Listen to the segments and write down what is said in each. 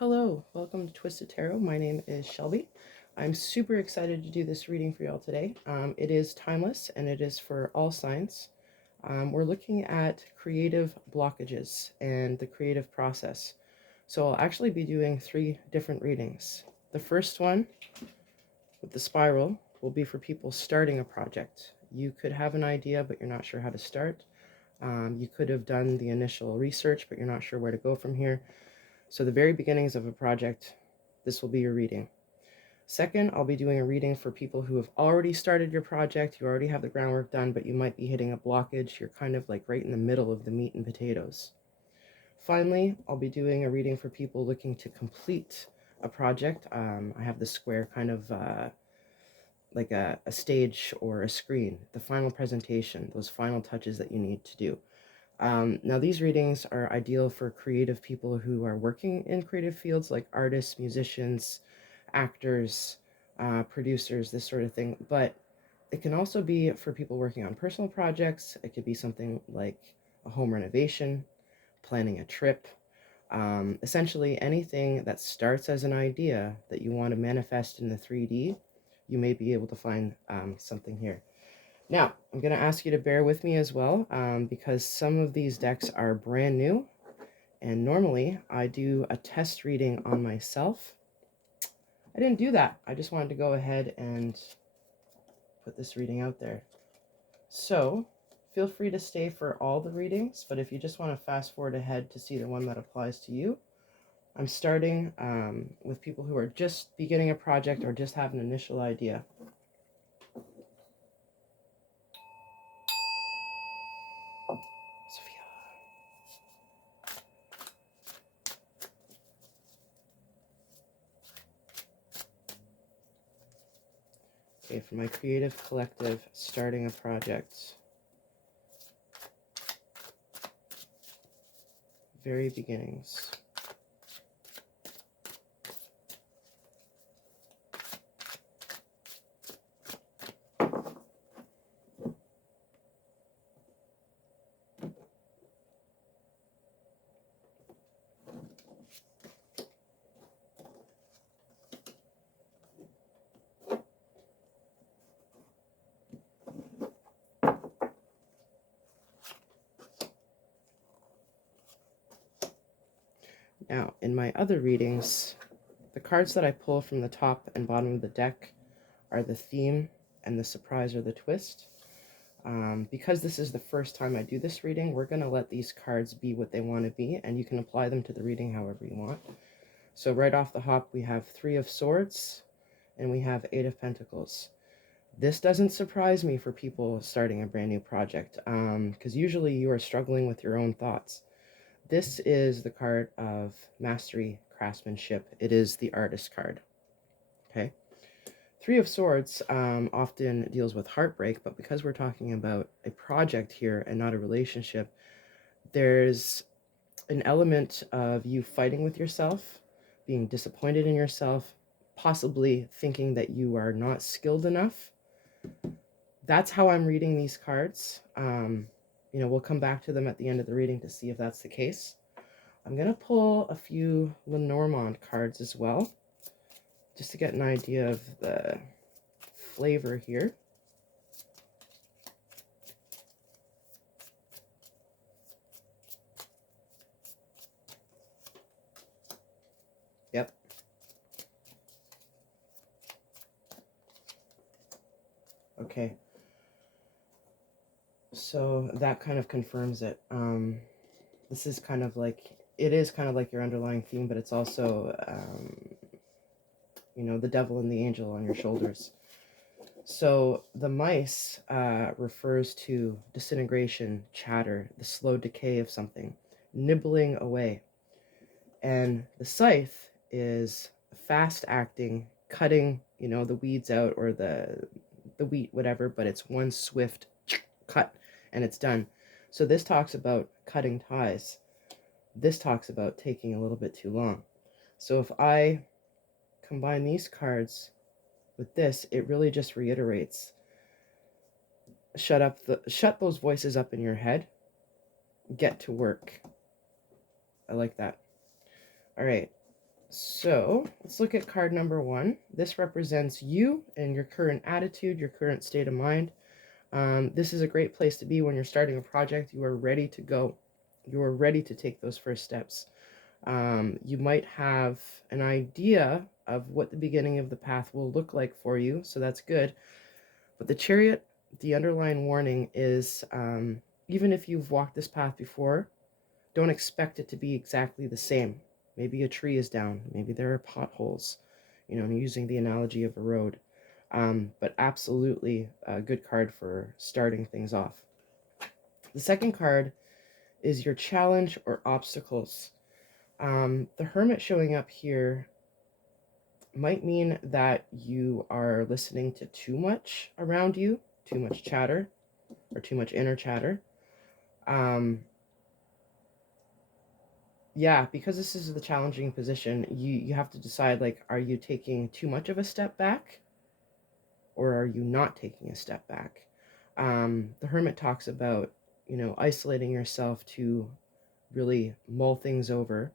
Hello, welcome to Twisted Tarot. My name is Shelby. I'm super excited to do this reading for y'all today. It is timeless and it is for all signs. We're looking at creative blockages and the creative process. So I'll actually be doing 3 different readings. The first one with the spiral will be for people starting a project. You could have an idea, but you're not sure how to start. You could have done the initial research, but you're not sure where to go from here. So the very beginnings of a project, this will be your reading. Second, I'll be doing a reading for people who have already started your project, you already have the groundwork done, but you might be hitting a blockage. You're kind of like right in the middle of the meat and potatoes. Finally, I'll be doing a reading for people looking to complete a project. I have the square kind of like a stage or a screen, the final presentation, those final touches that you need to do. Now, these readings are ideal for creative people who are working in creative fields like artists, musicians, actors, producers, this sort of thing. But it can also be for people working on personal projects. It could be something like a home renovation, planning a trip. Essentially, anything that starts as an idea that you want to manifest in the 3D, you may be able to find something here. Now, I'm going to ask you to bear with me as well, because some of these decks are brand new, and normally I do a test reading on myself. I didn't do that. I just wanted to go ahead and put this reading out there. So, feel free to stay for all the readings, but if you just want to fast forward ahead to see the one that applies to you, I'm starting with people who are just beginning a project or just have an initial idea. Sophia. Okay, for my creative collective, starting a project. Very beginnings. Now, in my other readings, the cards that I pull from the top and bottom of the deck are the theme, and the surprise or the twist. Because this is the first time I do this reading, we're going to let these cards be what they want to be, and you can apply them to the reading however you want. So right off the hop, we have 3 of Swords, and we have 8 of Pentacles. This doesn't surprise me for people starting a brand new project, because usually you are struggling with your own thoughts. This is the card of Mastery, Craftsmanship. It is the Artist card. Okay. 3 of Swords often deals with heartbreak, but because we're talking about a project here and not a relationship, there's an element of you fighting with yourself, being disappointed in yourself, possibly thinking that you are not skilled enough. That's how I'm reading these cards. We'll come back to them at the end of the reading to see if that's the case. I'm going to pull a few Lenormand cards as well, just to get an idea of the flavor here. Yep. Okay. So that kind of confirms it. This is kind of like, it is kind of like your underlying theme, but it's also, the devil and the angel on your shoulders. So the mice refers to disintegration, chatter, the slow decay of something, nibbling away. And the scythe is fast acting, cutting, the weeds out or the wheat, whatever, but it's one swift cut and it's done. So this talks about cutting ties. This talks about taking a little bit too long. So if I combine these cards with this, it really just reiterates, shut those voices up in your head, get to work. I like that. All right, So let's look at card number 1. This represents you and your current attitude, your current state of mind. This is a great place to be when you're starting a project. You are ready to go. You are ready to take those first steps. You might have an idea of what the beginning of the path will look like for you, so that's good. But the Chariot, the underlying warning is, even if you've walked this path before, don't expect it to be exactly the same. Maybe a tree is down, maybe there are potholes, using the analogy of a road. But absolutely a good card for starting things off. The second card is your challenge or obstacles. The Hermit showing up here might mean that you are listening to too much around you, too much chatter, or too much inner chatter. Yeah, because this is the challenging position, you have to decide, like, are you taking too much of a step back, or are you not taking a step back? The Hermit talks about, isolating yourself to really mull things over.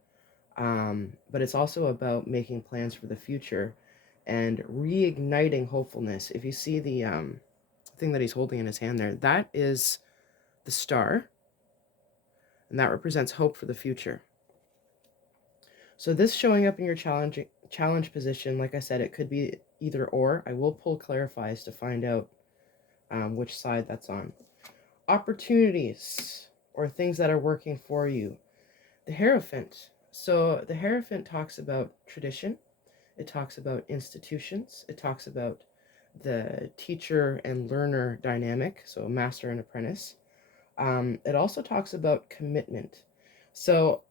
But it's also about making plans for the future and reigniting hopefulness. If you see the thing that he's holding in his hand there, that is the star, and that represents hope for the future. So this showing up in your challenge position, like I said, it could be either or. I will pull clarifies to find out which side that's on. Opportunities or things that are working for you. The Hierophant. So the Hierophant talks about tradition. It talks about institutions. It talks about the teacher and learner dynamic, so master and apprentice. It also talks about commitment. So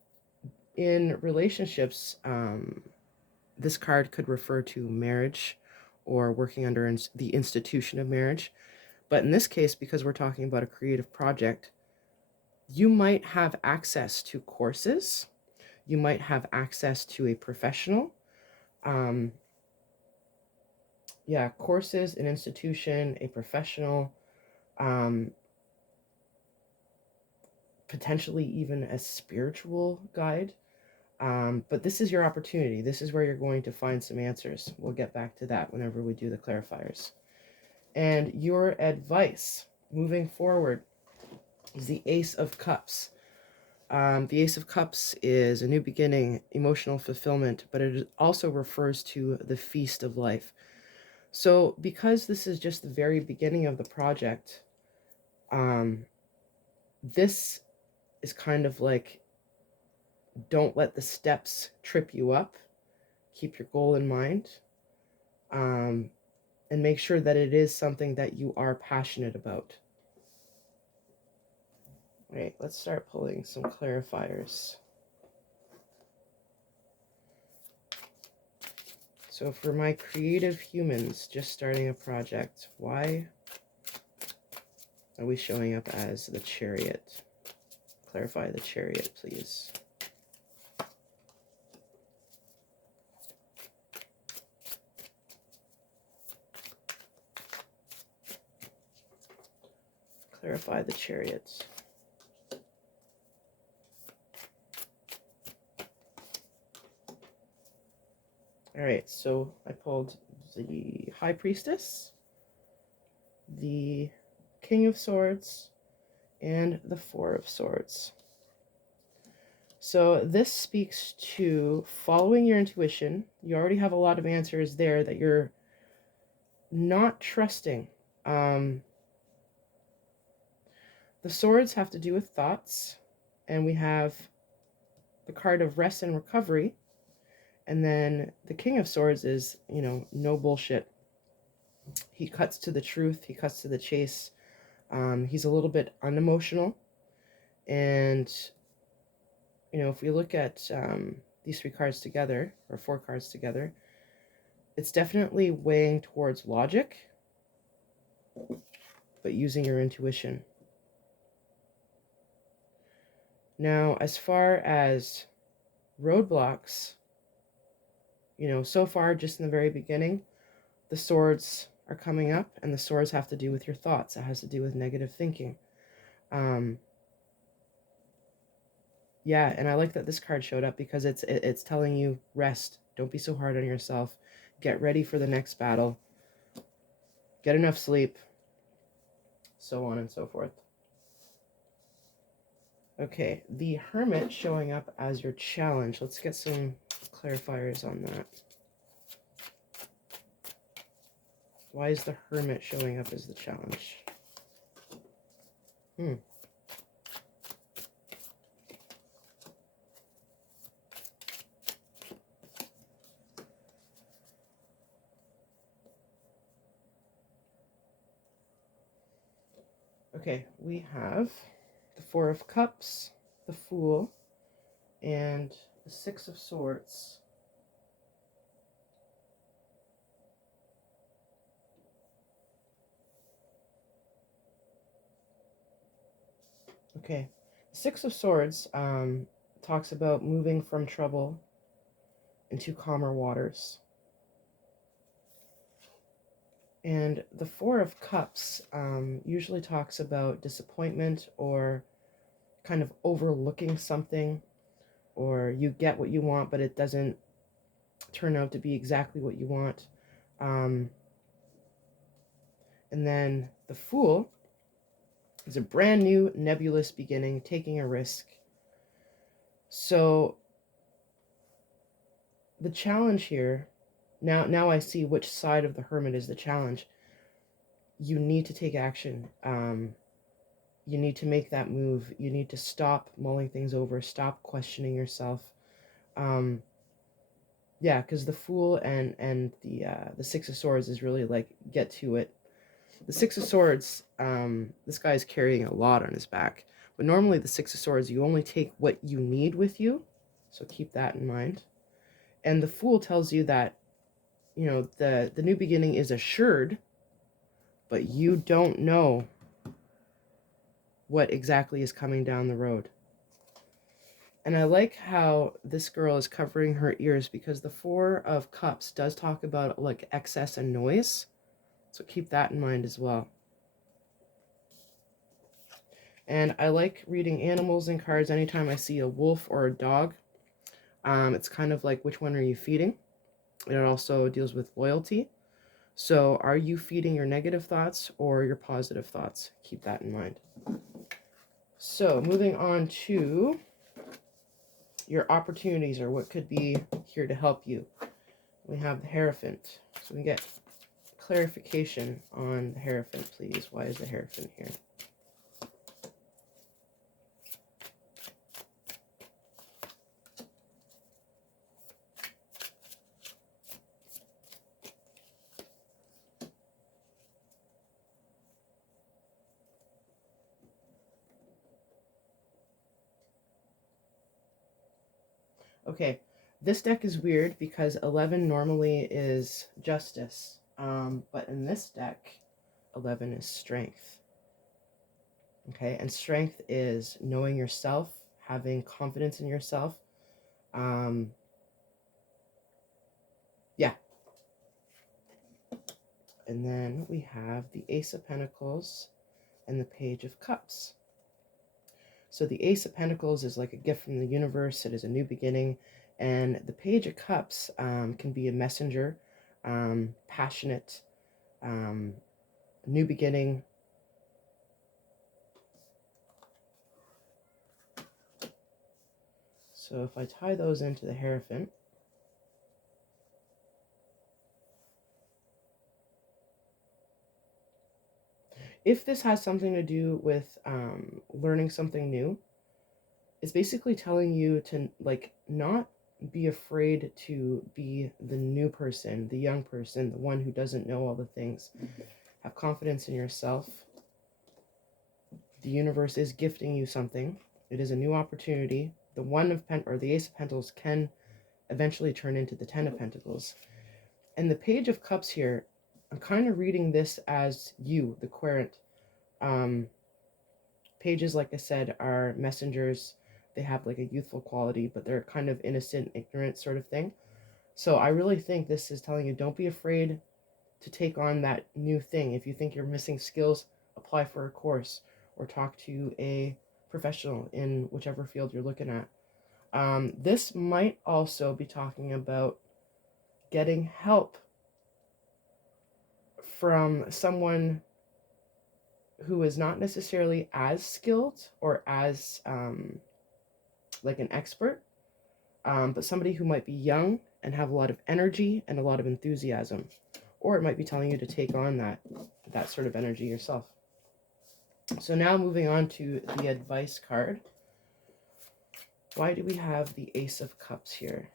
in relationships, this card could refer to marriage or working under the institution of marriage. But in this case, because we're talking about a creative project, you might have access to courses. You might have access to a professional. Courses, an institution, a professional, potentially even a spiritual guide. But this is your opportunity. This is where you're going to find some answers. We'll get back to that whenever we do the clarifiers. And your advice moving forward is the Ace of Cups. The Ace of Cups is a new beginning, emotional fulfillment, but it also refers to the feast of life. So because this is just the very beginning of the project, this is kind of like, don't let the steps trip you up. Keep your goal in mind, and make sure that it is something that you are passionate about. All right, let's start pulling some clarifiers. So for my creative humans just starting a project, why are we showing up as the Chariot? Clarify the Chariot, please. Clarify the Chariot. All right, so I pulled the High Priestess, the King of Swords, and the Four of Swords. So this speaks to following your intuition. You already have a lot of answers there that you're not trusting. The swords have to do with thoughts, and we have the card of rest and recovery. And then the King of Swords is, no bullshit. He cuts to the truth. He cuts to the chase. He's a little bit unemotional. And, if we look at these 3 cards together, or 4 cards together, it's definitely weighing towards logic, but using your intuition. Now, as far as roadblocks, so far, just in the very beginning, the swords are coming up, and the swords have to do with your thoughts. It has to do with negative thinking. Yeah, and I like that this card showed up because it's telling you rest. Don't be so hard on yourself. Get ready for the next battle. Get enough sleep. So on and so forth. Okay, the Hermit showing up as your challenge. Let's get some clarifiers on that. Why is the Hermit showing up as the challenge? Okay, we have the Four of Cups, the Fool, and the Six of Swords. Okay, Six of Swords talks about moving from trouble into calmer waters. And the Four of Cups usually talks about disappointment or kind of overlooking something, or you get what you want, but it doesn't turn out to be exactly what you want. And then the Fool is a brand new nebulous beginning, taking a risk. So the challenge here, now I see which side of the Hermit is the challenge. You need to take action. You need to make that move. You need to stop mulling things over, stop questioning yourself. Yeah, because the Fool and the Six of Swords is really like, get to it. The Six of Swords, this guy's carrying a lot on his back. But normally the Six of Swords, you only take what you need with you. So keep that in mind. And the Fool tells you that, you know, the new beginning is assured, but you don't know what exactly is coming down the road. And I like how this girl is covering her ears, because the Four of Cups does talk about like excess and noise. So keep that in mind as well. And I like reading animals in cards anytime I see a wolf or a dog. It's kind of like, which one are you feeding? It also deals with loyalty. So are you feeding your negative thoughts or your positive thoughts? Keep that in mind. So moving on to your opportunities, or what could be here to help you. We have the Hierophant. So we get clarification on the Hierophant, please. Why is the Hierophant here? Okay, this deck is weird because 11 normally is justice, but in this deck, 11 is strength. Okay, and strength is knowing yourself, having confidence in yourself. Yeah. And then we have the Ace of Pentacles and the Page of Cups. So the Ace of Pentacles is like a gift from the universe. It is a new beginning. And the Page of Cups can be a messenger, passionate, new beginning. So if I tie those into the Hierophant, if this has something to do with learning something new, it's basically telling you to like not be afraid to be the new person, the young person, the one who doesn't know all the things. Have confidence in yourself. The universe is gifting you something. It is a new opportunity. The the Ace of Pentacles can eventually turn into the Ten of Pentacles. And the Page of Cups here, I'm kind of reading this as you, the querent. Pages, like I said, are messengers. They have like a youthful quality, but they're kind of innocent, ignorant sort of thing. So I really think this is telling you, don't be afraid to take on that new thing. If you think you're missing skills, apply for a course or talk to a professional in whichever field you're looking at. This might also be talking about getting help from someone who is not necessarily as skilled or as like an expert, but somebody who might be young and have a lot of energy and a lot of enthusiasm. Or it might be telling you to take on that sort of energy yourself. So now moving on to the advice card. Why do we have the Ace of Cups here?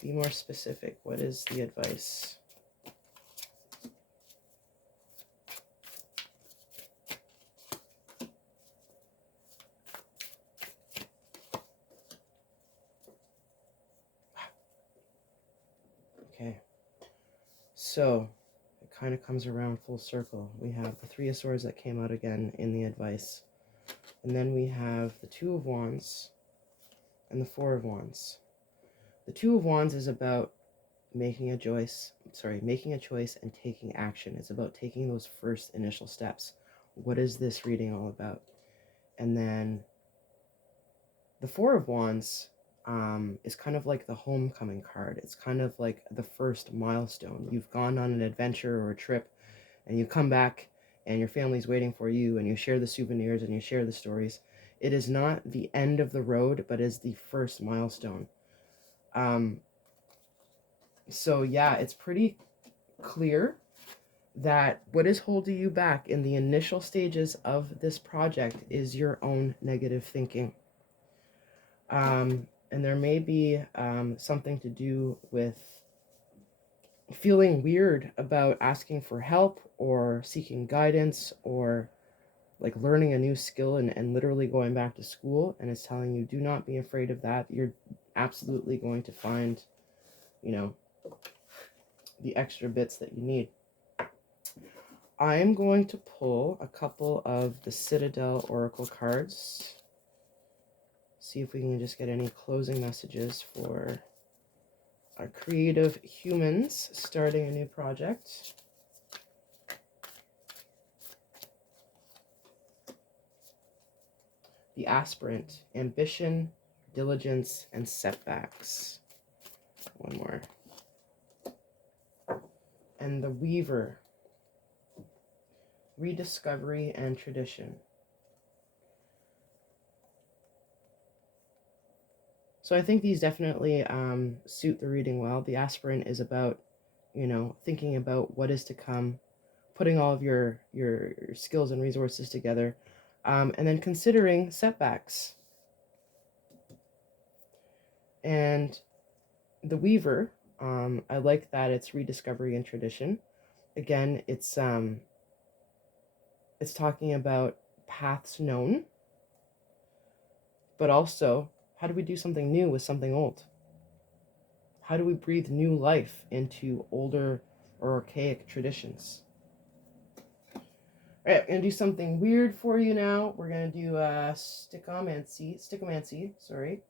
Be more specific. What is the advice? Okay. So it kind of comes around full circle. We have the Three of Swords that came out again in the advice. And then we have the Two of Wands and the Four of Wands. The Two of Wands is about making a choice and taking action. It's about taking those first initial steps. What is this reading all about? And then the Four of Wands is kind of like the homecoming card. It's kind of like the first milestone. You've gone on an adventure or a trip, and you come back, and your family's waiting for you, and you share the souvenirs, and you share the stories. It is not the end of the road, but is the first milestone. So yeah, it's pretty clear that what is holding you back in the initial stages of this project is your own negative thinking. And there may be something to do with feeling weird about asking for help or seeking guidance or like learning a new skill and literally going back to school. And it's telling you, do not be afraid of that. You're absolutely going to find, you know, the extra bits that you need. I'm going to pull a couple of the Citadel Oracle cards. See if we can just get any closing messages for our creative humans starting a new project. The Aspirant, ambition, diligence, and setbacks. One more. And the Weaver, rediscovery and tradition. So I think these definitely suit the reading well. The Aspirant is about, you know, thinking about what is to come, putting all of your skills and resources together, and then considering setbacks. And the Weaver, I like that it's rediscovery and tradition. Again, it's talking about paths known, but also how do we do something new with something old? How do we breathe new life into older or archaic traditions? All right, I'm going to do something weird for you now. We're going to do stickomancy, sorry.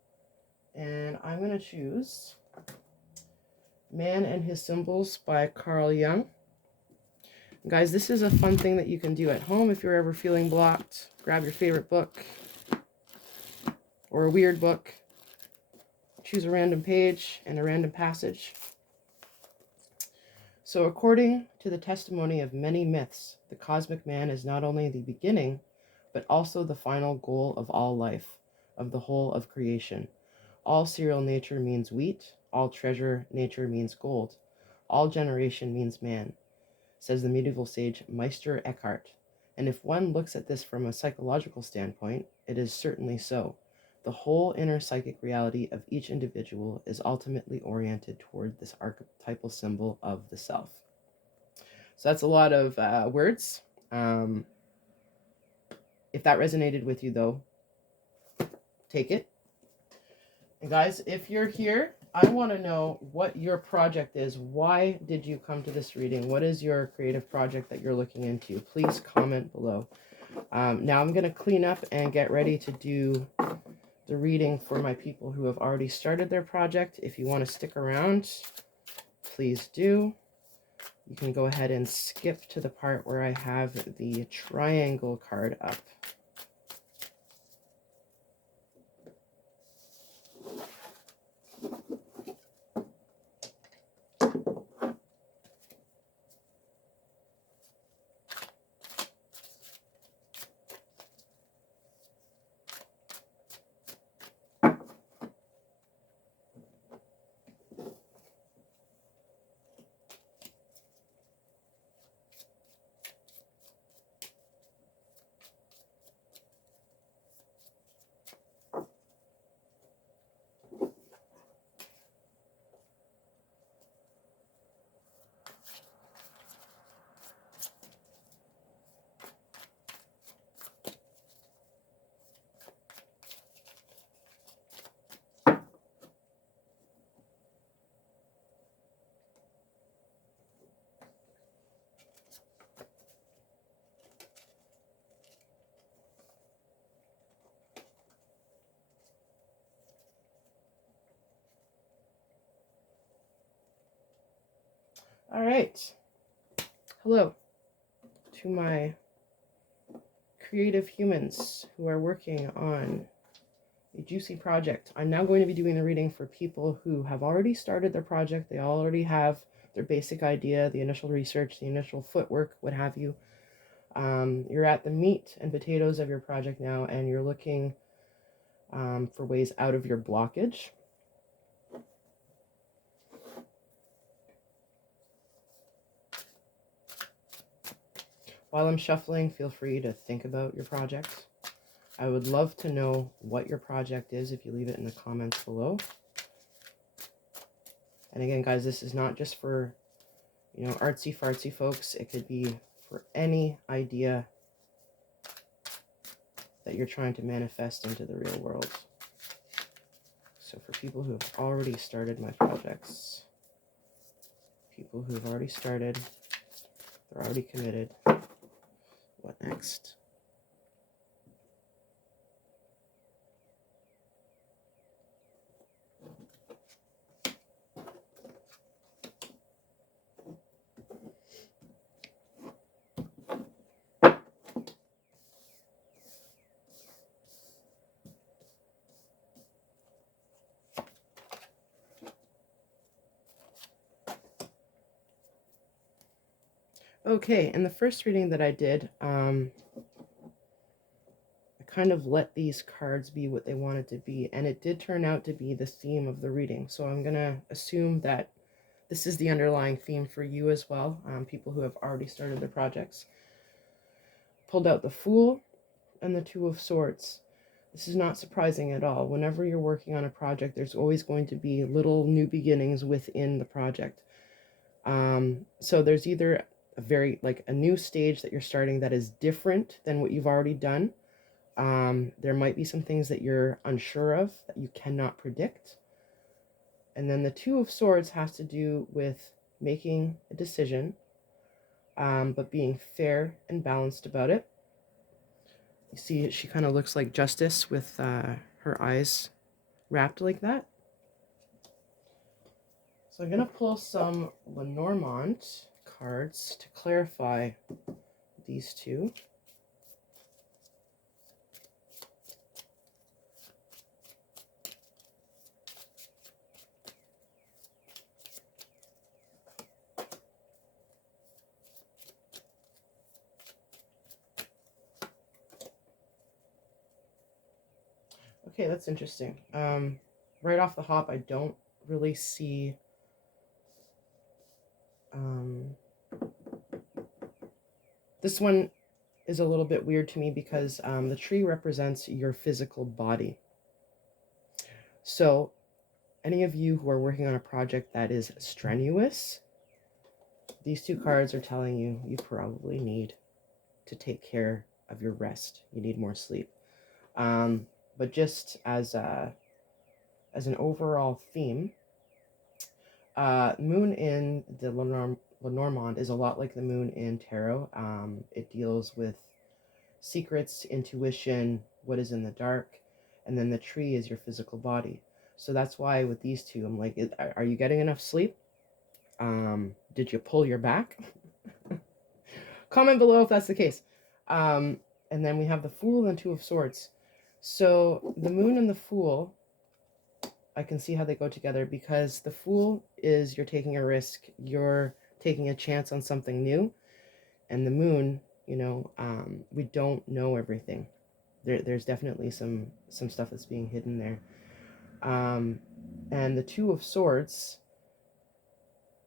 And I'm going to choose Man and His Symbols by Carl Jung. Guys, this is a fun thing that you can do at home if you're ever feeling blocked. Grab your favorite book or a weird book. Choose a random page and a random passage. So according to the testimony of many myths, the cosmic man is not only the beginning, but also the final goal of all life, of the whole of creation. All cereal nature means wheat, all treasure nature means gold, all generation means man, says the medieval sage Meister Eckhart. And if one looks at this from a psychological standpoint, it is certainly so. The whole inner psychic reality of each individual is ultimately oriented toward this archetypal symbol of the self. So that's a lot of words. If that resonated with you, though, take it. And guys, if you're here, I want to know what your project is. Why did you come to this reading? What is your creative project that you're looking into? Please comment below. Now I'm going to clean up and get ready to do the reading for my people who have already started their project. If you want to stick around, please do. You can go ahead and skip to the part where I have the triangle card up. All right. Hello to my creative humans who are working on a juicy project. I'm now going to be doing the reading for people who have already started their project. They already have their basic idea, the initial research, the initial footwork, what have you. You're at the meat and potatoes of your project now, and you're looking for ways out of your blockage. While I'm shuffling, feel free to think about your project. I would love to know what your project is if you leave it in the comments below. And again, guys, this is not just for, artsy fartsy folks. It could be for any idea that you're trying to manifest into the real world. So for people who have already started my projects, people who have already started, they're already committed. What next? Okay, in the first reading that I did, I kind of let these cards be what they wanted to be, and it did turn out to be the theme of the reading. So I'm going to assume that this is the underlying theme for you as well, people who have already started their projects. Pulled out the Fool and the Two of Swords. This is not surprising at all. Whenever you're working on a project, there's always going to be little new beginnings within the project. So there's either a new stage that you're starting that is different than what you've already done. There might be some things that you're unsure of that you cannot predict. And then the Two of Swords has to do with making a decision, but being fair and balanced about it. You see, she kind of looks like Justice with her eyes wrapped like that. So I'm going to pull some Lenormand cards to clarify these two. Okay, that's interesting. Right off the hop, I don't really see this one is a little bit weird to me because the tree represents your physical body. So any of you who are working on a project that is strenuous, these two cards are telling you you probably need to take care of your rest. You need more sleep. But just as an overall theme, moon in the Lenormand is a lot like the moon in tarot. It deals with secrets, intuition, what is in the dark, and then the tree is your physical body. So that's why with these two, I'm like, are you getting enough sleep? Did you pull your back? Comment below if that's the case. And then we have the Fool and Two of Swords. So the moon and the Fool, I can see how they go together, because the Fool is you're taking a risk, you're taking a chance on something new, and the moon, we don't know everything. There's definitely some stuff that's being hidden there. And the Two of Swords,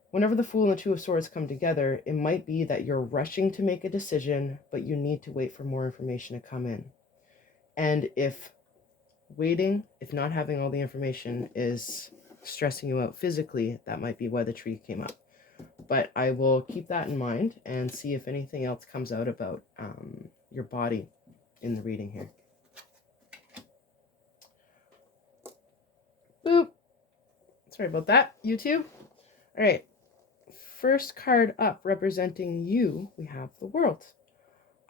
whenever the Fool and the Two of Swords come together, it might be that you're rushing to make a decision, but you need to wait for more information to come in. And if not having all the information is stressing you out physically, that might be why the tree came up. But I will keep that in mind and see if anything else comes out about your body in the reading here. Boop. Sorry about that, YouTube. All right. First card up representing you, we have the World.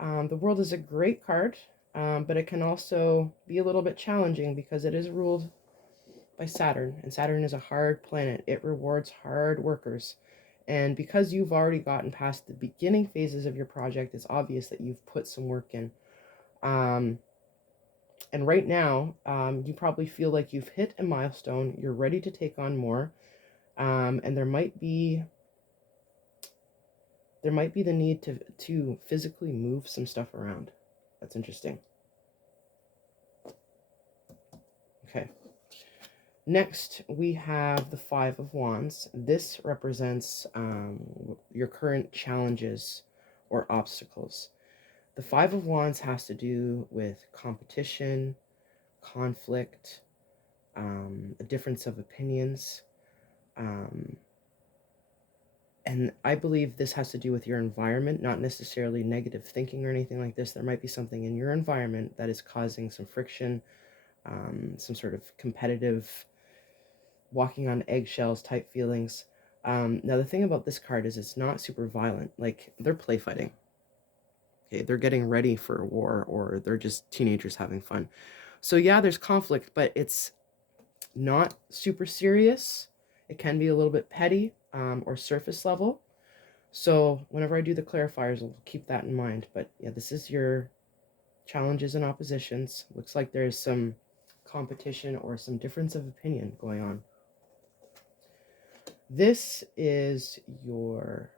The World is a great card, but it can also be a little bit challenging because it is ruled by Saturn, and Saturn is a hard planet. It rewards hard workers. And because you've already gotten past the beginning phases of your project, it's obvious that you've put some work in. And right now, you probably feel like you've hit a milestone, you're ready to take on more, and there might be the need to physically move some stuff around. That's interesting. Okay. Next, we have the Five of Wands. This represents your current challenges or obstacles. The Five of Wands has to do with competition, conflict, a difference of opinions. And I believe this has to do with your environment, not necessarily negative thinking or anything like this. There might be something in your environment that is causing some friction, some sort of competitive, walking on eggshells type feelings. Now, the thing about this card is it's not super violent. Like, they're play fighting. Okay, they're getting ready for a war, or they're just teenagers having fun. So yeah, there's conflict, but it's not super serious. It can be a little bit petty, or surface level. So whenever I do the clarifiers, I'll keep that in mind. But yeah, this is your challenges and oppositions. Looks like there's some competition or some difference of opinion going on. This is your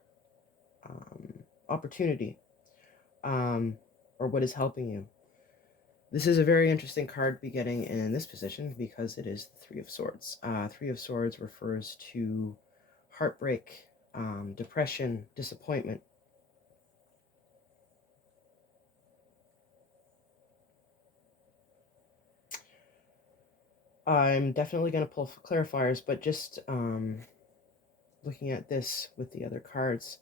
opportunity, or what is helping you. This is a very interesting card to be getting in this position because it is the Three of Swords. Three of Swords refers to heartbreak, depression, disappointment. I'm definitely going to pull clarifiers, but just looking at this with the other cards,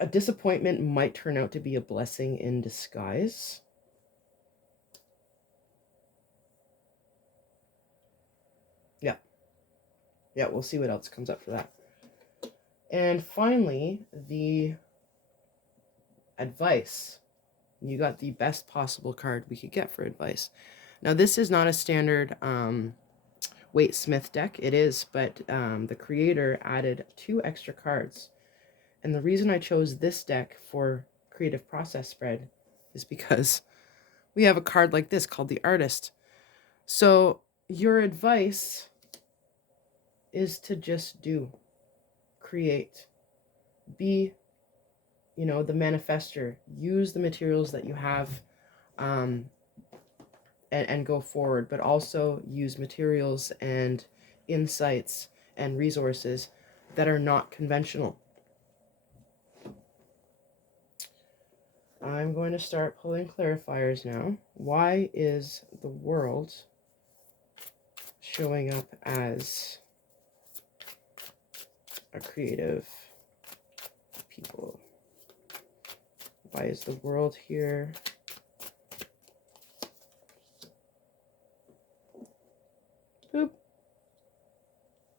a disappointment might turn out to be a blessing in disguise. Yeah, we'll see what else comes up for that. And finally, the advice. You got the best possible card we could get for advice. Now, this is not a standard Waite Smith deck. It is, but the creator added 2 extra cards. And the reason I chose this deck for creative process spread is because we have a card like this called the Artist. So your advice is to just do, create, be, the manifester, use the materials that you have, and go forward, but also use materials and insights and resources that are not conventional. I'm going to start pulling clarifiers now. Why is the world showing up as a creative people? Why is the world here? Boop.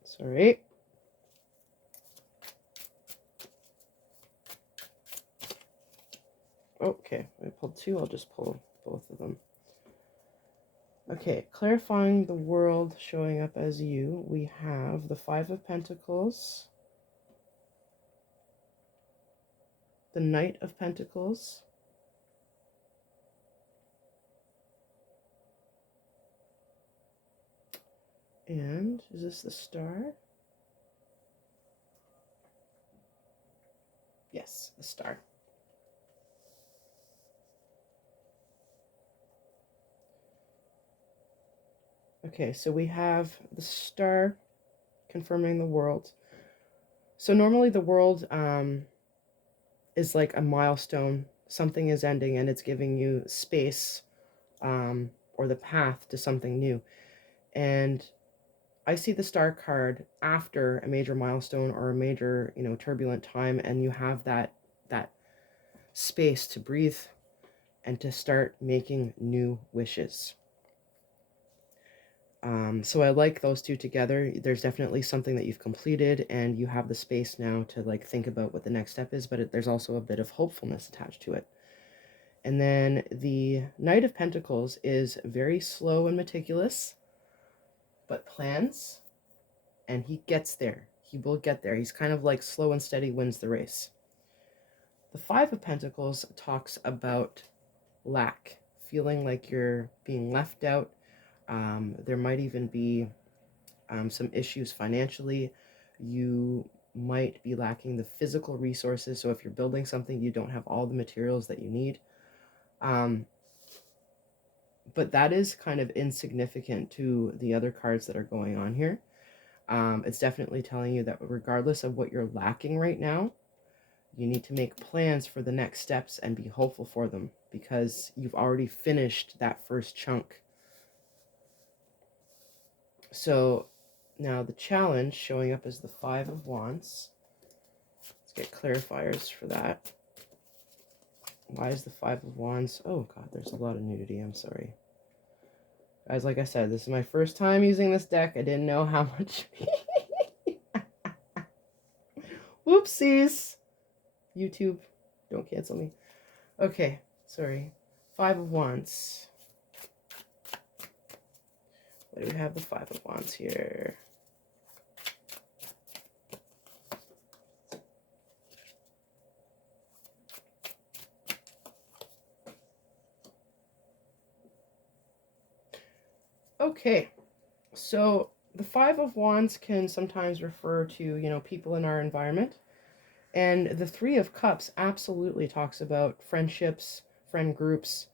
Sorry. Okay, I pulled 2. I'll just pull both of them. Okay, clarifying the world showing up as you, we have the 5 of Pentacles, the Knight of Pentacles, and is this the Star? Yes, the Star. Okay, so we have the Star confirming the world. So normally the world is like a milestone. Something is ending and it's giving you space, or the path to something new. And I see the Star card after a major milestone or a major, turbulent time, and you have that space to breathe and to start making new wishes. So I like those 2 together. There's definitely something that you've completed and you have the space now to think about what the next step is, but there's also a bit of hopefulness attached to it. And then the Knight of Pentacles is very slow and meticulous, but plans and he gets there. He will get there. He's kind of like slow and steady wins the race. The Five of Pentacles talks about lack, feeling like you're being left out. There might even be some issues financially. You might be lacking the physical resources. So if you're building something, you don't have all the materials that you need. But that is kind of insignificant to the other cards that are going on here. It's definitely telling you that regardless of what you're lacking right now, you need to make plans for the next steps and be hopeful for them, because you've already finished that first chunk. So now the challenge showing up as the Five of Wands. Let's get clarifiers for that. Why is the Five of Wands? Oh God, there's a lot of nudity. I'm sorry. Guys, like I said, this is my first time using this deck. I didn't know how much. Whoopsies. YouTube, don't cancel me. Okay, sorry. Five of Wands. What do we have the Five of Wands here? Okay, so the Five of Wands can sometimes refer to, people in our environment. And the Three of Cups absolutely talks about friendships, friend groups,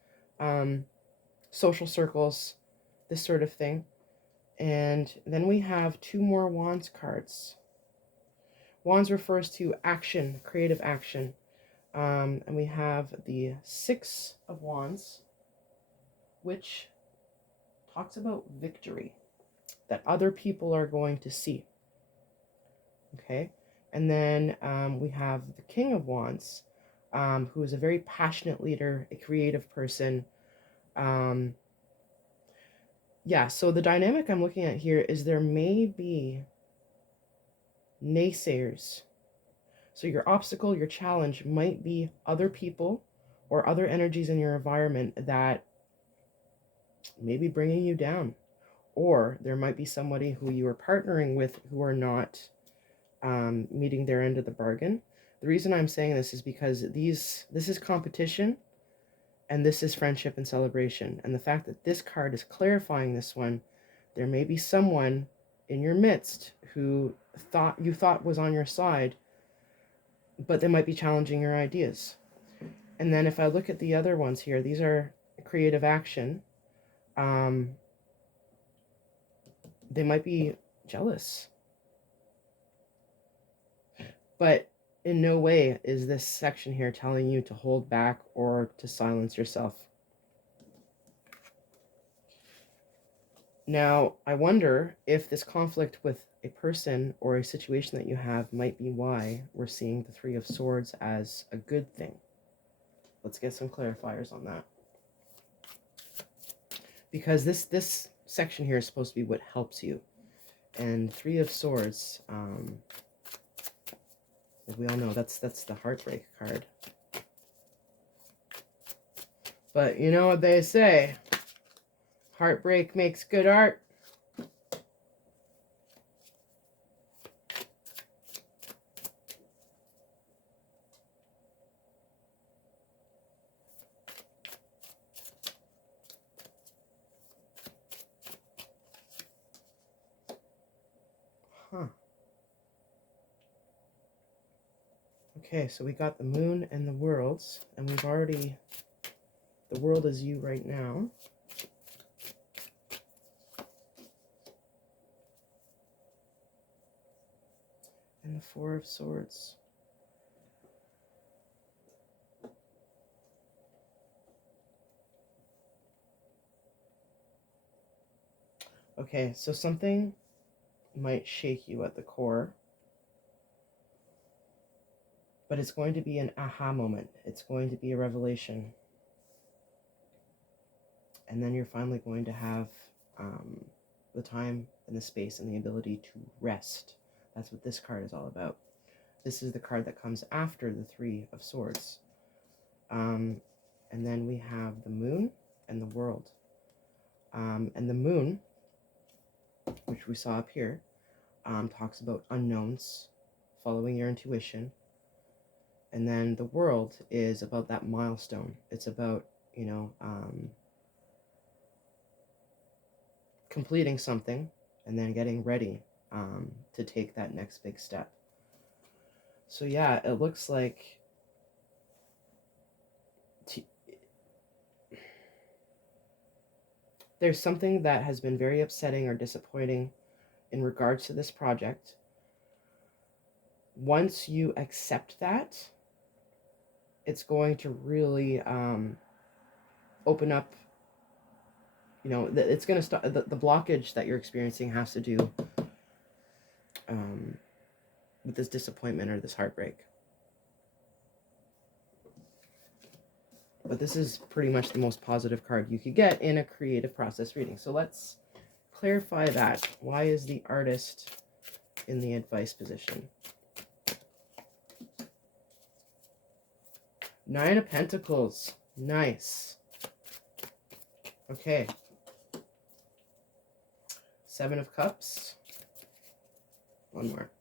social circles, this sort of thing. And then we have two more Wands cards. Wands refers to action, creative action. And we have the Six of Wands, which talks about victory that other people are going to see. Okay. And then we have the King of Wands, who is a very passionate leader, a creative person. Yeah, so the dynamic I'm looking at here is there may be naysayers. So your obstacle, your challenge might be other people or other energies in your environment that may be bringing you down. Or there might be somebody who you are partnering with who are not meeting their end of the bargain. The reason I'm saying this is because this is competition and this is friendship and celebration. And the fact that this card is clarifying this one, there may be someone in your midst who you thought was on your side, but they might be challenging your ideas. And then if I look at the other ones here, these are creative action. They might be jealous. But in no way is this section here telling you to hold back or to silence yourself. Now, I wonder if this conflict with a person or a situation that you have might be why we're seeing the Three of Swords as a good thing. Let's get some clarifiers on that. Because this section here is supposed to be what helps you. And Three of Swords, like we all know, that's the heartbreak card. But you know what they say, heartbreak makes good art. Huh. Okay, so we got the Moon and the Worlds, and we've already, the World is you right now. And the Four of Swords. Okay, so something might shake you at the core, but it's going to be an aha moment. It's going to be a revelation. And then you're finally going to have the time and the space and the ability to rest. That's what this card is all about. This is the card that comes after the Three of Swords. And then we have the Moon and the World. And the Moon, which we saw up here, talks about unknowns, following your intuition. And then the World is about that milestone. It's about, completing something and then getting ready to take that next big step. So yeah, it looks like there's something that has been very upsetting or disappointing in regards to this project. Once you accept that, it's going to really open up, it's going to start, the blockage that you're experiencing has to do with this disappointment or this heartbreak. But this is pretty much the most positive card you could get in a creative process reading. So let's clarify that. Why is the Artist in the advice position? 9 of Pentacles. Nice. Okay. 7 of Cups. One more.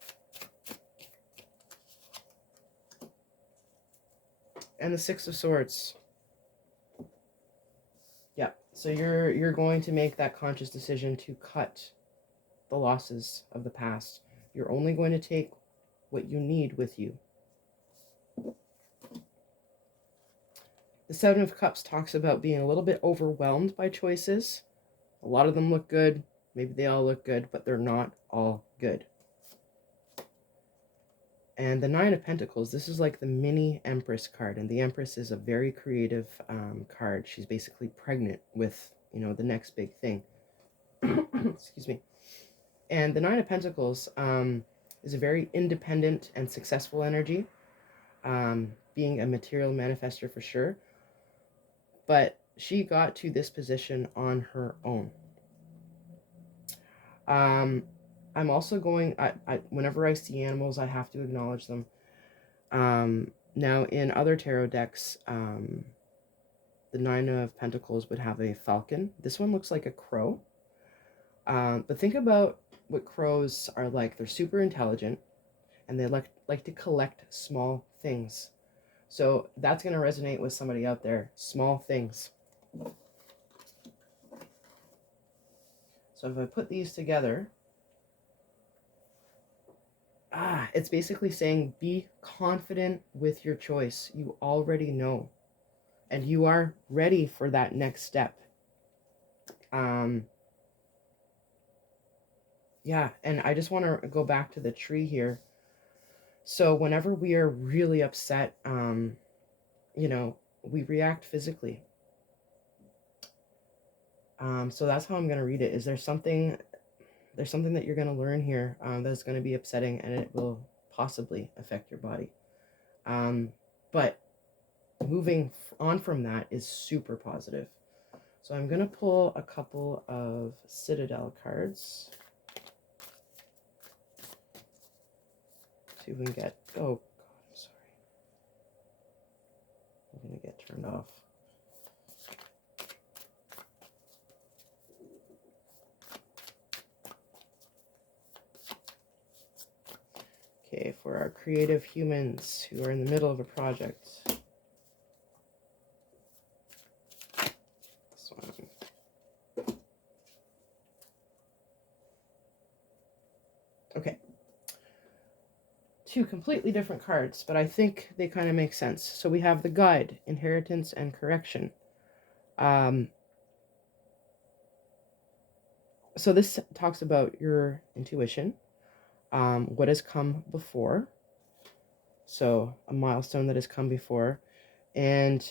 And the 6 of Swords. Yeah, so you're going to make that conscious decision to cut the losses of the past. You're only going to take what you need with you. The 7 of Cups talks about being a little bit overwhelmed by choices. A lot of them look good. Maybe they all look good, but they're not all good. And the 9 of Pentacles, this is like the mini Empress card. And the Empress is a very creative card. She's basically pregnant with, the next big thing. Excuse me. And the 9 of Pentacles is a very independent and successful energy. Being a material manifester for sure. But she got to this position on her own. I'm also going, whenever I see animals, I have to acknowledge them. Now, in other tarot decks, the 9 of Pentacles would have a falcon. This one looks like a crow. But think about what crows are like. They're super intelligent, and they like to collect small things. So that's going to resonate with somebody out there. Small things. So if I put these together, it's basically saying be confident with your choice. You already know. And you are ready for that next step. Yeah, and I just want to go back to the tree here. So whenever we are really upset, we react physically. So that's how I'm going to read it. Is there's something that you're going to learn here that's going to be upsetting, and it will possibly affect your body. But moving on from that is super positive. So I'm going to pull a couple of Citadel cards. See if we can get, oh God, I'm sorry. I'm going to get turned off. Okay, for our creative humans who are in the middle of a project. This one. Okay. 2 completely different cards, but I think they kind of make sense. So we have the guide, inheritance and correction. So this talks about your intuition, what has come before. So a milestone that has come before, and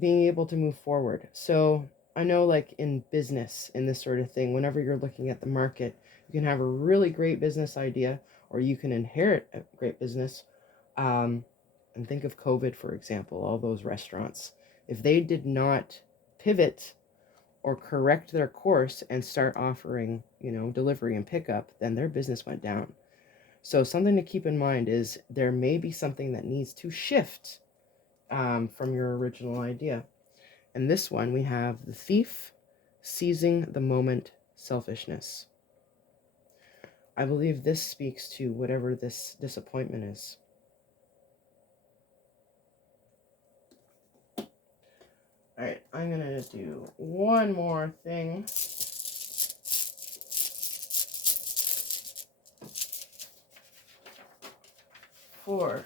being able to move forward. So I know, like in business, in this sort of thing, whenever you're looking at the market, you can have a really great business idea, or you can inherit a great business. And think of COVID, for example, all those restaurants. If they did not pivot or correct their course and start offering, delivery and pickup, then their business went down. So something to keep in mind is there may be something that needs to shift from your original idea. And this one, we have the thief, seizing the moment, selfishness. I believe this speaks to whatever this disappointment is. All right, I'm going to do one more thing. For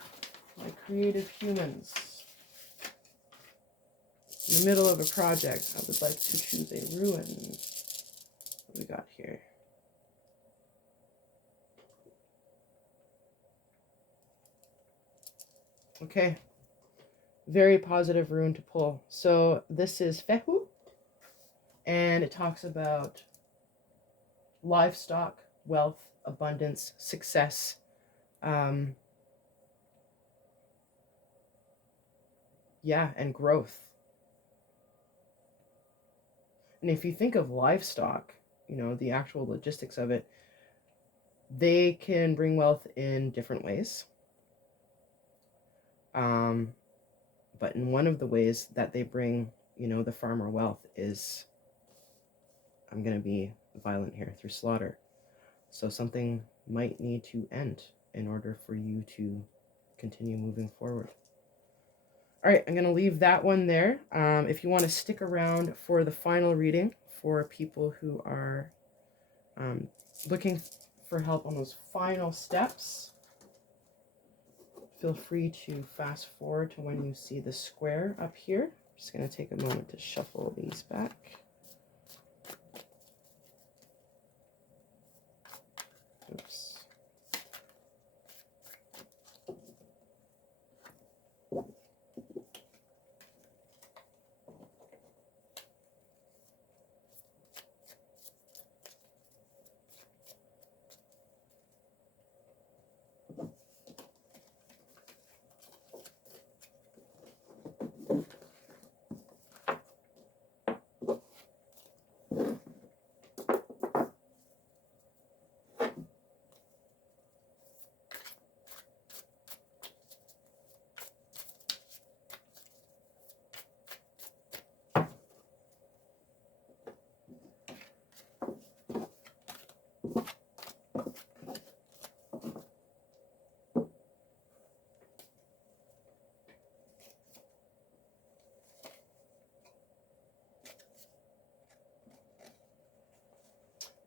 my creative humans. In the middle of a project, I would like to choose a ruin. What do we got here? Okay. Very positive rune to pull. So this is Fehu, and it talks about livestock, wealth, abundance, success. Yeah, and growth. And if you think of livestock, you know, the actual logistics of it, they can bring wealth in different ways. But in one of the ways that they bring, you know, the farmer wealth is, I'm going to be violent here, through slaughter. So something might need to end in order for you to continue moving forward. All right, I'm going to leave that one there. If you want to stick around for the final reading for people who are looking for help on those final steps, feel free to fast forward to when you see the square up here. I'm just going to take a moment to shuffle these back. Oops.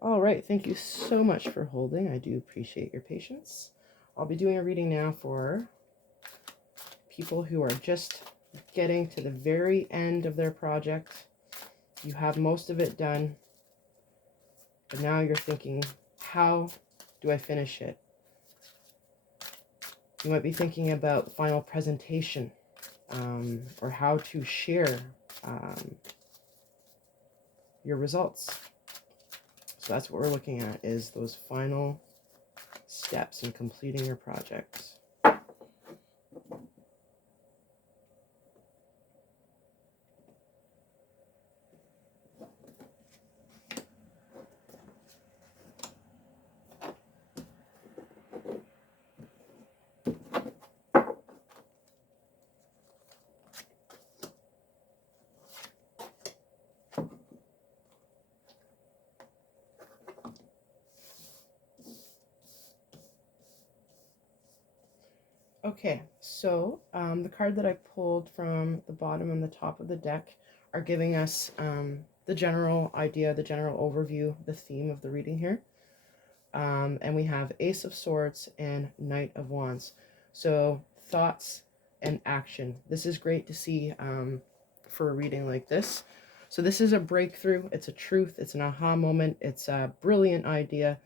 All right, thank you so much for holding. I do appreciate your patience. I'll be doing a reading now for people who are just getting to the very end of their project. You have most of it done, but now you're thinking, how do I finish it? You might be thinking about the final presentation, or how to share your results. So that's what we're looking at, is those final steps in completing your project. Okay, so the card that I pulled from the bottom and the top of the deck are giving us the general idea, the general overview, the theme of the reading here. And we have Ace of Swords and Knight of Wands. So thoughts and action. This is great to see for a reading like this. So this is a breakthrough. It's a truth. It's an aha moment. It's a brilliant idea.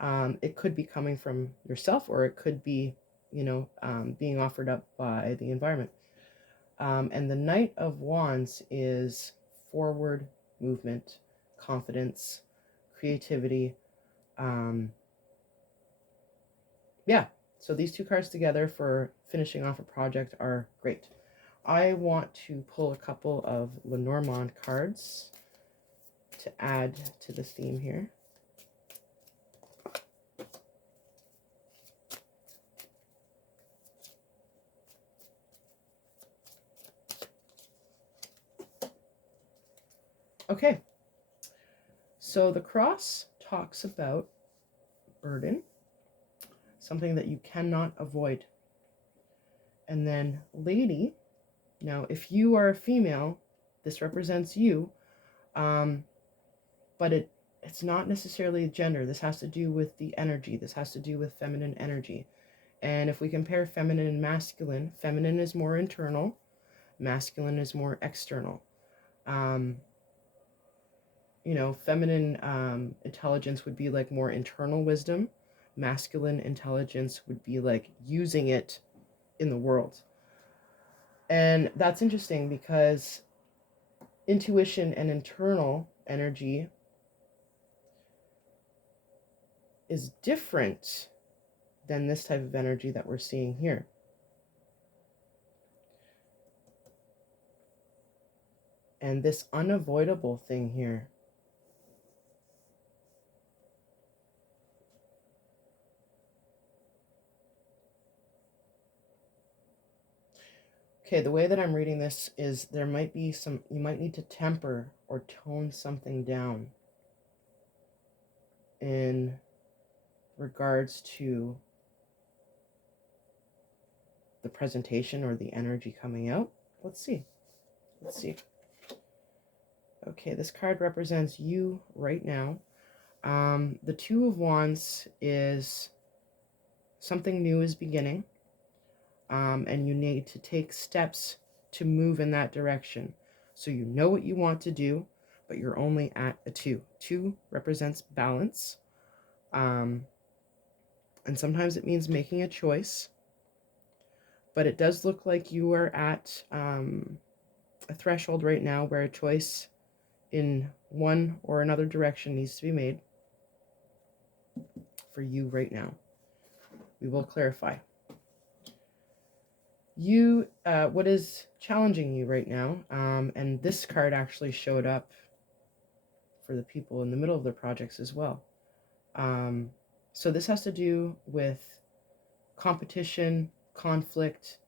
It could be coming from yourself, or it could be, you know, being offered up by the environment. And the Knight of Wands is forward movement, confidence, creativity. Yeah, so these two cards together for finishing off a project are great. I want to pull a couple of Lenormand cards to add to the theme here. Okay, so the cross talks about burden, something that you cannot avoid. And then lady, now if you are a female, this represents you, but it's not necessarily gender. This has to do with the energy. This has to do with feminine energy. And if we compare feminine and masculine, feminine is more internal, masculine is more external. Feminine intelligence would be like more internal wisdom. Masculine intelligence would be like using it in the world. And that's interesting because intuition and internal energy is different than this type of energy that we're seeing here. And this unavoidable thing here, okay, the way that I'm reading this is there might be you might need to temper or tone something down in regards to the presentation or the energy coming out. Let's see. Okay, this card represents you right now. The Two of Wands is something new is beginning, and you need to take steps to move in that direction. So you know what you want to do, but you're only at a 2. 2 represents balance, and sometimes it means making a choice, but it does look like you are at a threshold right now where a choice in one or another direction needs to be made for you right now. We will clarify. You, what is challenging you right now, and this card actually showed up for the people in the middle of their projects as well. So this has to do with competition, conflict,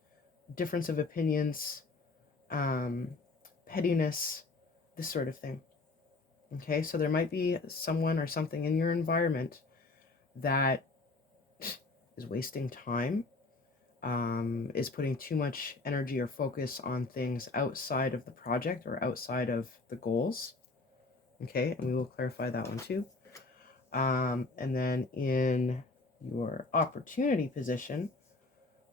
difference of opinions, pettiness, this sort of thing. Okay, so there might be someone or something in your environment that is wasting time, is putting too much energy or focus on things outside of the project or outside of the goals. Okay, and we will clarify that one too. And then in your opportunity position,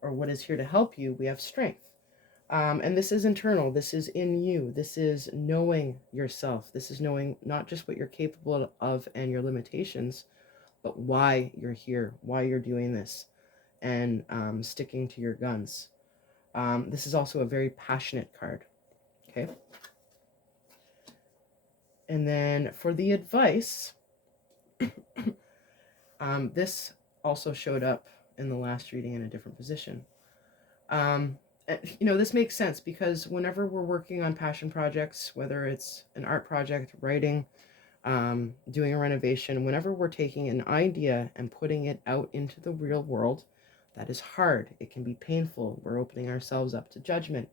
or what is here to help you, we have strength. And this is internal. This is in you. This is knowing yourself. This is knowing not just what you're capable of and your limitations, but why you're here, why you're doing this, and sticking to your guns. This is also a very passionate card. Okay. And then for the advice, this also showed up in the last reading in a different position. This makes sense because whenever we're working on passion projects, whether it's an art project, writing, doing a renovation, whenever we're taking an idea and putting it out into the real world, that is hard. It can be painful. We're opening ourselves up to judgment.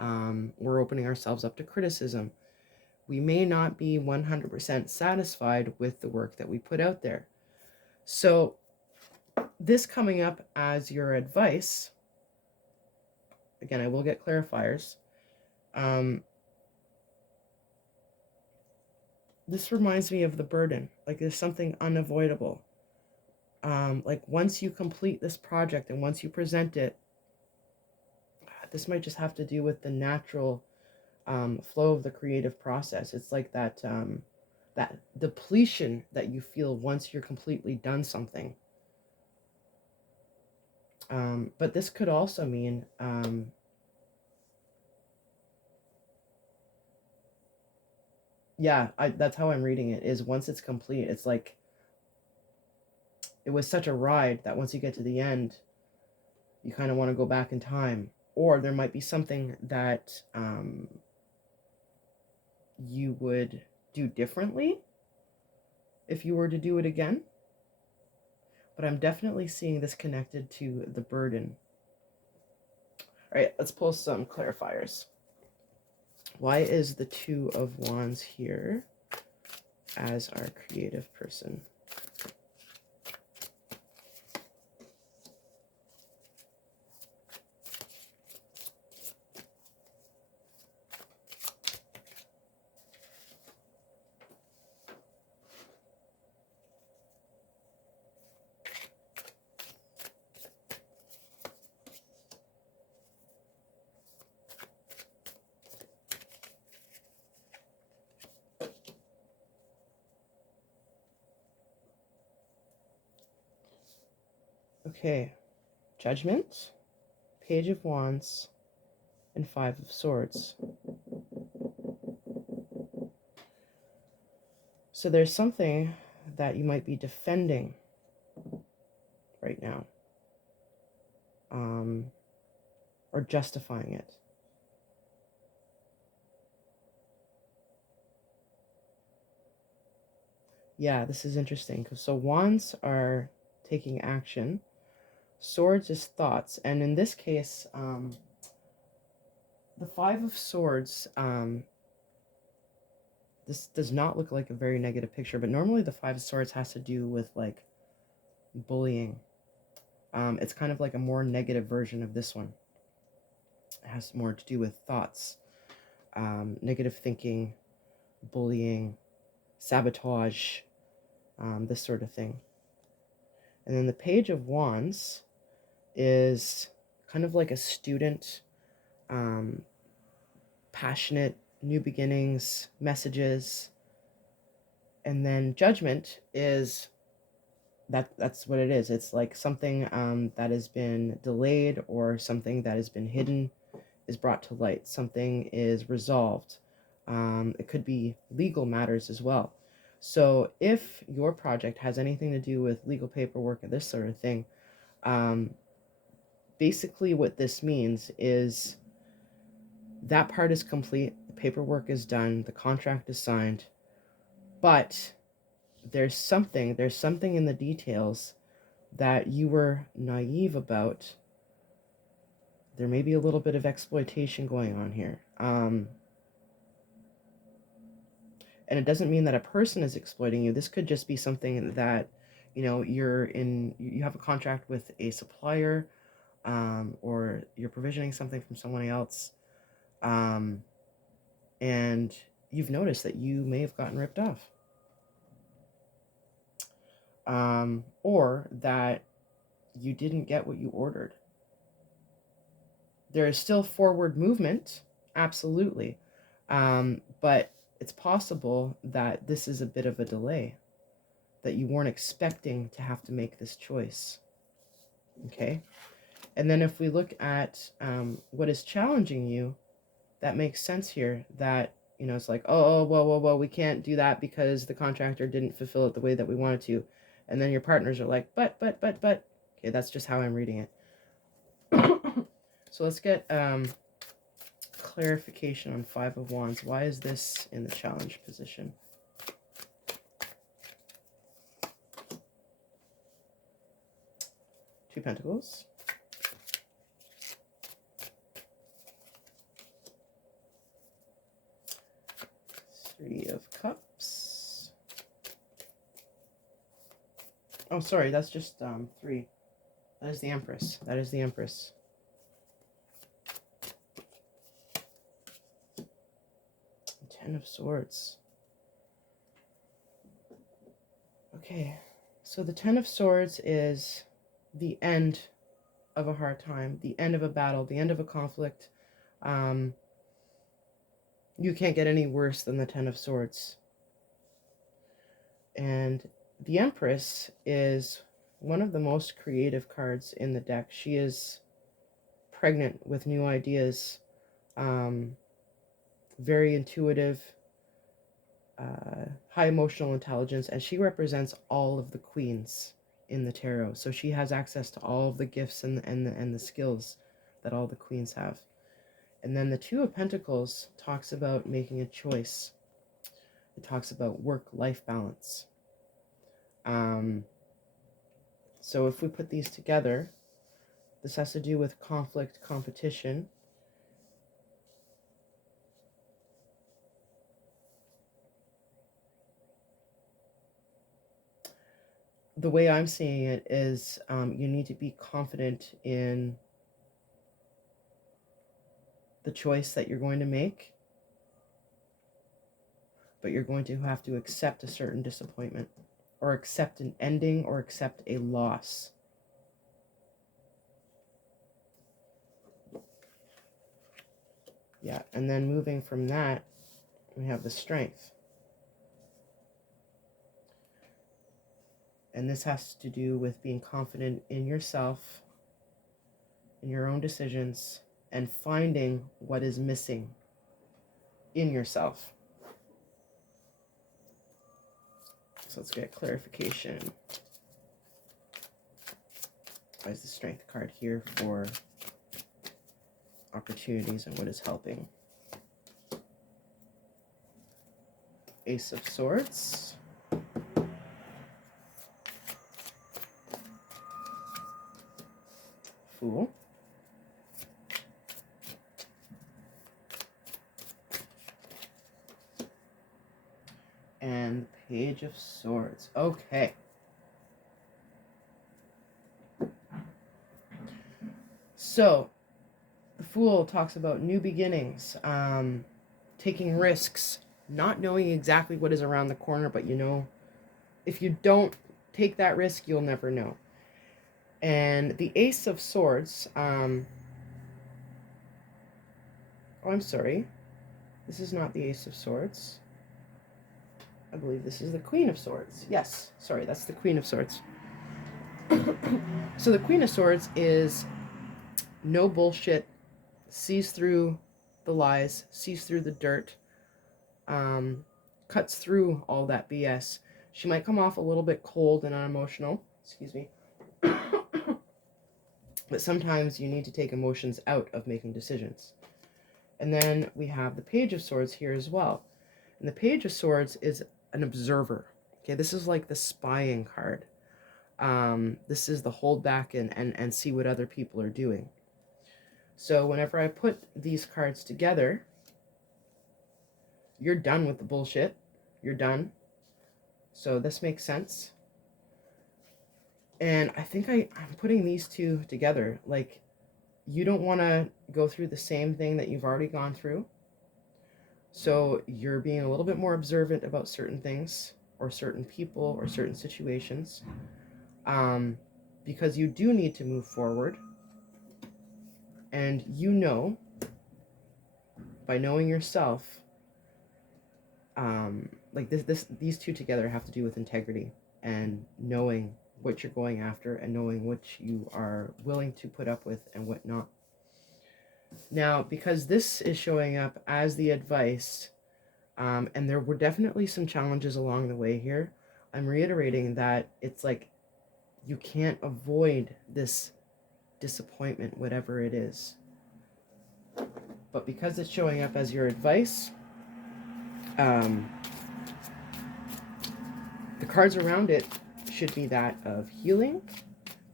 We're opening ourselves up to criticism. We may not be 100% satisfied with the work that we put out there. So this coming up as your advice, again, I will get clarifiers. This reminds me of the burden. Like there's something unavoidable. Like once you complete this project and once you present it, this might just have to do with the natural flow of the creative process. It's like that that depletion that you feel once you're completely done something. But this could also mean that's how I'm reading it, is once it's complete, it's like it was such a ride that once you get to the end, you kind of want to go back in time. Or there might be something that you would do differently if you were to do it again. But I'm definitely seeing this connected to the burden. All right, let's pull some clarifiers. Why is the Two of Wands here as our creative person? Okay, Judgment, Page of Wands, and Five of Swords. So there's something that you might be defending right now, or justifying it. Yeah, this is interesting. So wands are taking action. Swords is thoughts. And in this case, the Five of Swords, this does not look like a very negative picture, but normally the Five of Swords has to do with like bullying. It's kind of like a more negative version of this one. It has more to do with thoughts, negative thinking, bullying, sabotage, this sort of thing. And then the Page of Wands is kind of like a student, passionate, new beginnings, messages. And then Judgment is that's what it is. It's like something that has been delayed, or something that has been hidden is brought to light. Something is resolved. It could be legal matters as well. So if your project has anything to do with legal paperwork or this sort of thing, basically what this means is that part is complete, the paperwork is done, the contract is signed, but there's something in the details that you were naive about. There may be a little bit of exploitation going on here. And it doesn't mean that a person is exploiting you. This could just be something that, you know, you have a contract with a supplier, or you're provisioning something from someone else, and you've noticed that you may have gotten ripped off, or that you didn't get what you ordered. There is still forward movement, absolutely, but it's possible that this is a bit of a delay, that you weren't expecting to have to make this choice. Okay, and then if we look at what is challenging you, that makes sense here. That, you know, it's like, oh, well, we can't do that because the contractor didn't fulfill it the way that we wanted to. And then your partners are like, but. Okay, that's just how I'm reading it. So let's get clarification on Five of Wands. Why is this in the challenge position? Two Pentacles. Three of Cups. Oh, sorry, that's just three. That is the Empress. That is the Empress. Ten of Swords. Okay, so the Ten of Swords is the end of a hard time, the end of a battle, the end of a conflict. You can't get any worse than the Ten of Swords. And the Empress is one of the most creative cards in the deck. She is pregnant with new ideas, very intuitive, high emotional intelligence, and she represents all of the queens in the tarot. So she has access to all of the gifts and the skills that all the queens have. And then the Two of Pentacles talks about making a choice. It talks about work-life balance. So if we put these together, this has to do with conflict, competition. The way I'm seeing it is you need to be confident in the choice that you're going to make, but you're going to have to accept a certain disappointment, or accept an ending, or accept a loss. Yeah, and then moving from that, we have the Strength. And this has to do with being confident in yourself, in your own decisions, and finding what is missing in yourself. So let's get clarification. Why is the Strength card here for opportunities and what is helping? Ace of Swords. Fool. And Page of Swords. Okay. So, the Fool talks about new beginnings, taking risks, not knowing exactly what is around the corner, but you know, if you don't take that risk, you'll never know. And the Ace of Swords, oh, I'm sorry. This is not the Ace of Swords. I believe this is the Queen of Swords. Yes, sorry, that's the Queen of Swords. So the Queen of Swords is no bullshit, sees through the lies, sees through the dirt, cuts through all that BS. She might come off a little bit cold and unemotional, excuse me, but sometimes you need to take emotions out of making decisions. And then we have the Page of Swords here as well. And the Page of Swords is an observer. Okay, this is like the spying card. This is the hold back and see what other people are doing. So whenever I put these cards together, you're done with the bullshit. You're done. So this makes sense. And I think I'm putting these two together. Like, you don't want to go through the same thing that you've already gone through. So you're being a little bit more observant about certain things or certain people or certain situations, because you do need to move forward. And you know, by knowing yourself, like these two together have to do with integrity and knowing what you're going after and knowing what you are willing to put up with and what not. Now, because this is showing up as the advice, and there were definitely some challenges along the way here, I'm reiterating that it's like you can't avoid this disappointment, whatever it is. But because it's showing up as your advice, the cards around it should be that of healing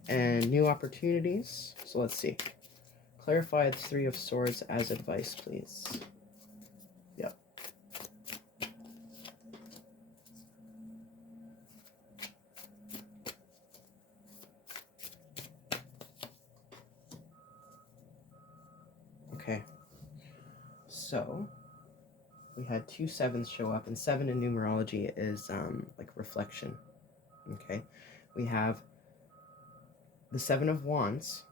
and new opportunities. So let's see. Clarify the Three of Swords as advice, please. Yep. Okay. So we had 2 sevens show up, and 7 in numerology is like reflection. Okay. We have the 7 of Wands,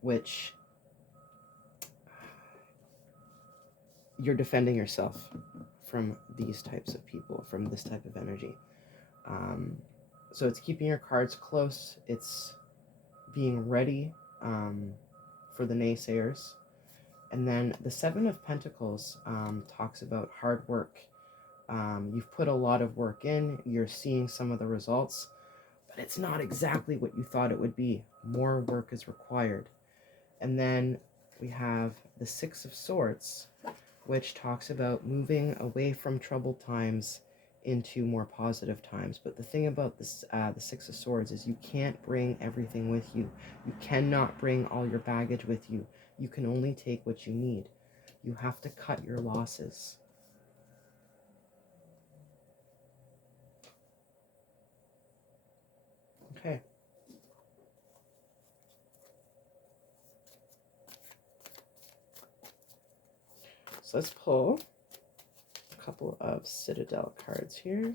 which you're defending yourself from these types of people, from this type of energy. So it's keeping your cards close. It's being ready for the naysayers. And then the 7 of Pentacles talks about hard work. You've put a lot of work in. You're seeing some of the results, but it's not exactly what you thought it would be. More work is required. And then we have the 6 of Swords, which talks about moving away from troubled times into more positive times. But the thing about this, the 6 of Swords is you can't bring everything with you. You cannot bring all your baggage with you. You can only take what you need. You have to cut your losses. Okay. So let's pull a couple of Citadel cards here.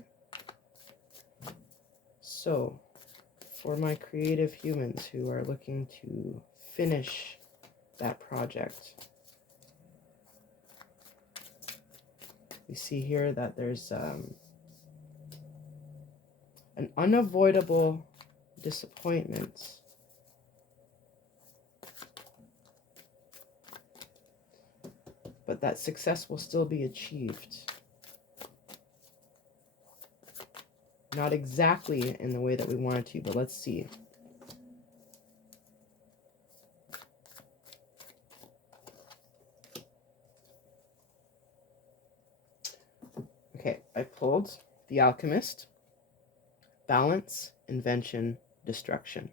So, for my creative humans who are looking to finish that project, We see here that there's an unavoidable disappointment. But that success will still be achieved. Not exactly in the way that we want it to, but let's see. Okay, I pulled the Alchemist, balance, invention, destruction.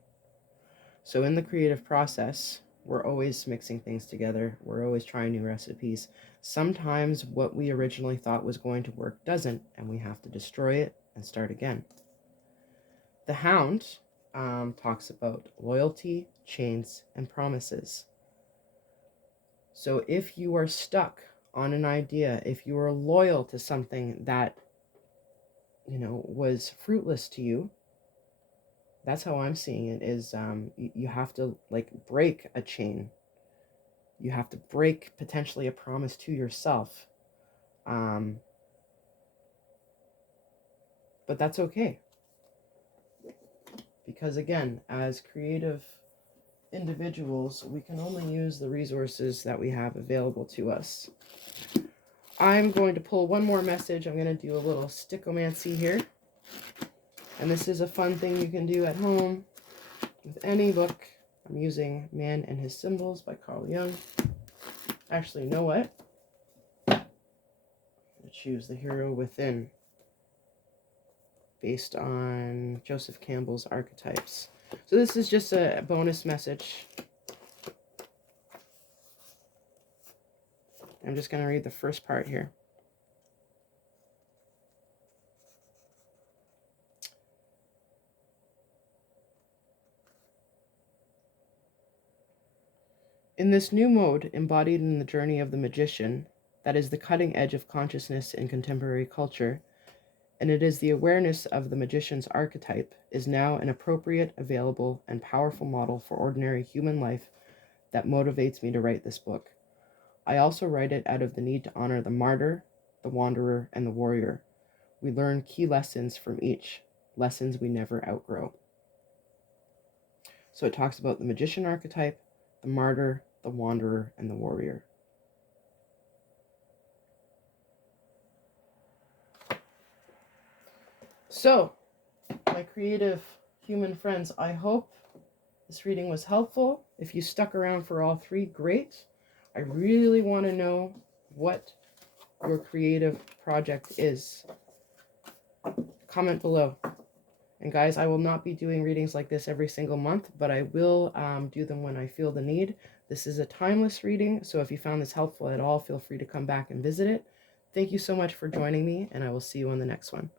So in the creative process, we're always mixing things together. We're always trying new recipes. Sometimes what we originally thought was going to work doesn't, and we have to destroy it and start again. The Hound talks about loyalty, chains, and promises. So if you are stuck on an idea, if you are loyal to something that, was fruitless to you, that's how I'm seeing it, is you have to break a chain. You have to break potentially a promise to yourself. But that's okay. Because again, as creative individuals, we can only use the resources that we have available to us. I'm going to pull one more message. I'm going to do a little stickomancy here. And this is a fun thing you can do at home with any book. I'm using Man and His Symbols by Carl Jung. Actually, you know what? I'm going to choose The Hero Within, based on Joseph Campbell's archetypes. So this is just a bonus message. I'm just going to read the first part here. In this new mode embodied in the journey of the magician, that is the cutting edge of consciousness in contemporary culture, and it is the awareness of the magician's archetype, is now an appropriate, available, and powerful model for ordinary human life that motivates me to write this book. I also write it out of the need to honor the martyr, the wanderer, and the warrior. We learn key lessons from each, lessons we never outgrow. So it talks about the magician archetype, the martyr, the wanderer, and the warrior. So, my creative human friends, I hope this reading was helpful. If you stuck around for all three, great. I really want to know what your creative project is. Comment below. And guys, I will not be doing readings like this every single month, but I will do them when I feel the need. This is a timeless reading, so if you found this helpful at all, feel free to come back and visit it. Thank you so much for joining me, and I will see you on the next one.